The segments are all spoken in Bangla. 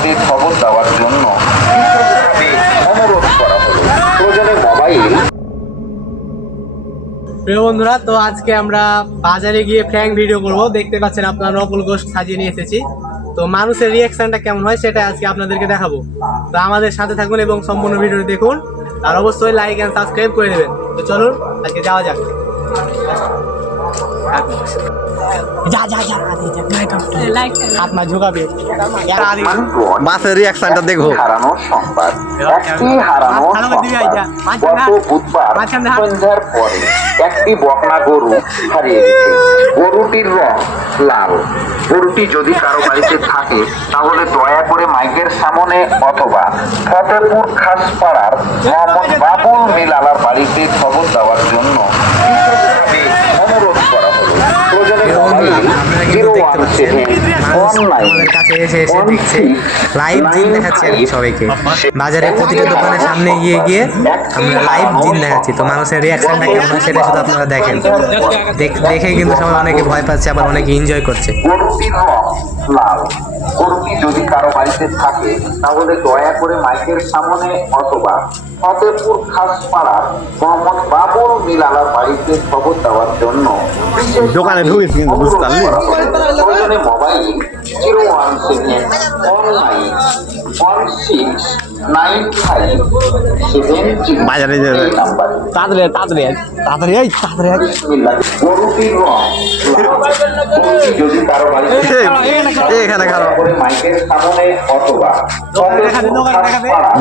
বাড়িতে খবর দেওয়ার জন্য অনুরোধ করা হলো। প্রয়োজনে মোবাইল। প্রিয় বন্ধুরা, তো আজকে আমরা বাজারে গিয়ে প্র্যাঙ্ক ভিডিও করব। দেখতে পাচ্ছেন আপনারা নকল গোশত সাজিয়ে নিয়ে এসেছি। তো মানুষের রিয়াকশনটা কেমন হয় সেটা আজকে আপনাদেরকে দেখাবো। তো আমাদের সাথে থাকুন এবং সম্পূর্ণ ভিডিওটি দেখুন, আর অবশ্যই লাইক এন্ড সাবস্ক্রাইব করে দেবেন। তো চলুন আজকে যাওয়া যাক। হাত মা ঝুঁকাবে, মাছের রিয়াকশনটা দেখো। হারানোর সংবাদ। একটি হারানোর সংবাদ। গত বুধবার সন্ধ্যার পরে একটি বকনা গরু হারিয়ে গেছে। গরুটির রং লাল। গরুটি যদি কারো বাড়িতে থাকে তাহলে দয়া করে মাইকের সামনে অথবা ফতেপুর খাসপাড়ার মোহাম্মদ বাবুল মিলালার বাড়িতে খবর দেওয়ার জন্য অনুরোধ করা হলো। প্রয়োজনে আমাদের কাছে এসে দেখছে লাইভ জিন দেখাচ্ছি আর কি সবাইকে। বাজারে প্রতিটা দোকানের সামনে গিয়ে আমরা লাইভ জিন দেখাচ্ছি। তো মানুষের রিয়াকশনটা কেমন হয় সেটা শুধু আপনারা দেখেন। দেখে কিন্তু সবাই অনেকে ভয় পাচ্ছে, আবার অনেকে এনজয় করছে। গরুটির রং লাল। গরুটি যদি কারো বাড়িতে থাকে তাহলে দয়া করে মাইকের সামনে অথবা ফতেপুর খাসপাড়ার মোহাম্মদ বাবুল মিলালার বাড়িতে খবর দেওয়ার জন্য দোকানে ঢুকেছি কিন্তু বুঝতে পারলি। প্রয়োজনে মোবাইল 017169570 বাজারে যাবে তাড়াতাড়ি গরুটির রং গরুটি যদি কারো বাড়িতে এখানে খারাপ করে মাইকের সামনে অথবা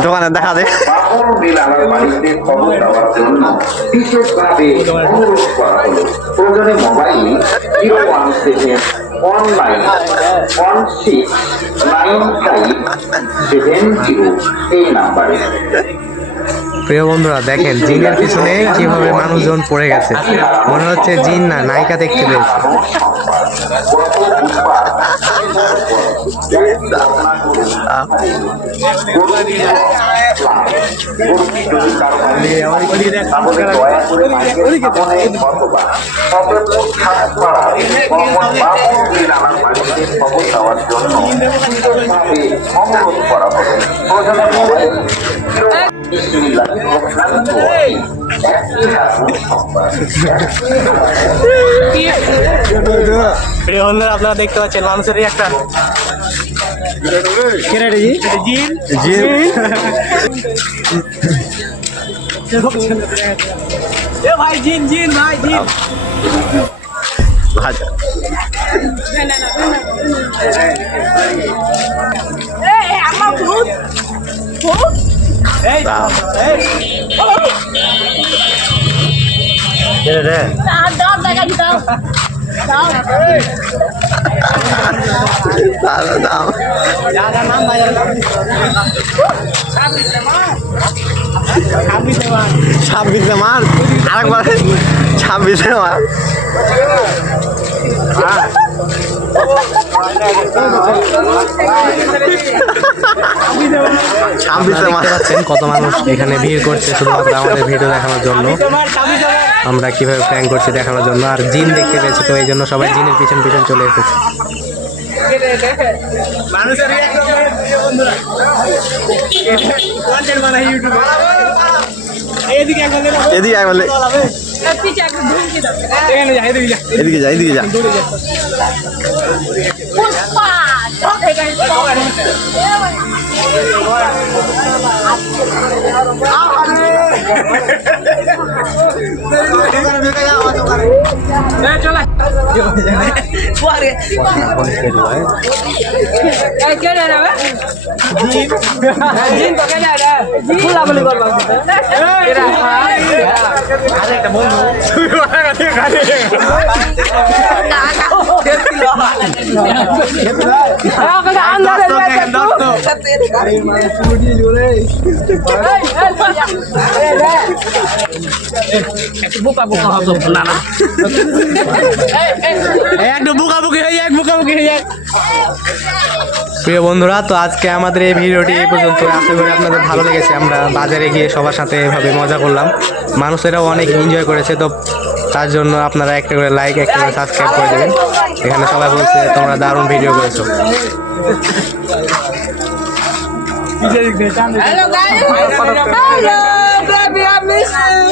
দোকানে দেখা দে। বাবুল মিলালার বাড়িতে খবর দেওয়ার জন্য বিশেষভাবে অনুরোধ করা হলো। প্রয়োজনে মোবাইল 017169570 এই নাম্বারে। প্রিয় বন্ধুরা, দেখেন জিনের পিছনে কিভাবে মানুষজন পড়ে গেছে। মনে হচ্ছে জিন না, নায়িকা দেখতে পেয়েছে। খবর দেওয়ার জন্য অনুরোধ করা হবে। প্রয়োজনে মোবাইল প্রিয় বন্ধুরা, আপনারা দেখতে পাচ্ছেন মানুষের রিয়াকশন। ভাই জিন জিন ভাই জিন ছাব্বিশে মার আরেকবার 26 মার। কত মানুষ এখানে ভিড় করছে শুধুমাত্র আমাদের ভিডিও দেখানোর জন্য। আমরা কিভাবে প্র্যাঙ্ক করছি দেখানোর জন্য। আর জিন দেখতে পেয়েছে, তো এই জন্য সবাই জিনের পিছন পিছন চলে এসেছে। এদিকে বলে এদিকে যা প্রিয় বন্ধুরা, তো আজকে আমাদের এই ভিডিওটি এই পর্যন্ত। আশা করি আপনাদের ভালো লেগেছে। আমরা বাজারে গিয়ে সবার সাথে এভাবে মজা করলাম, মানুষেরাও অনেক এনজয় করেছে। তো তার জন্য আপনারা একটা করে লাইক, একটা করে সাবস্ক্রাইব করে দেবেন। এখানে সবাই বলছে তোমরা দারুণ ভিডিও করেছো। Hello guys. Hello, baby, I miss you.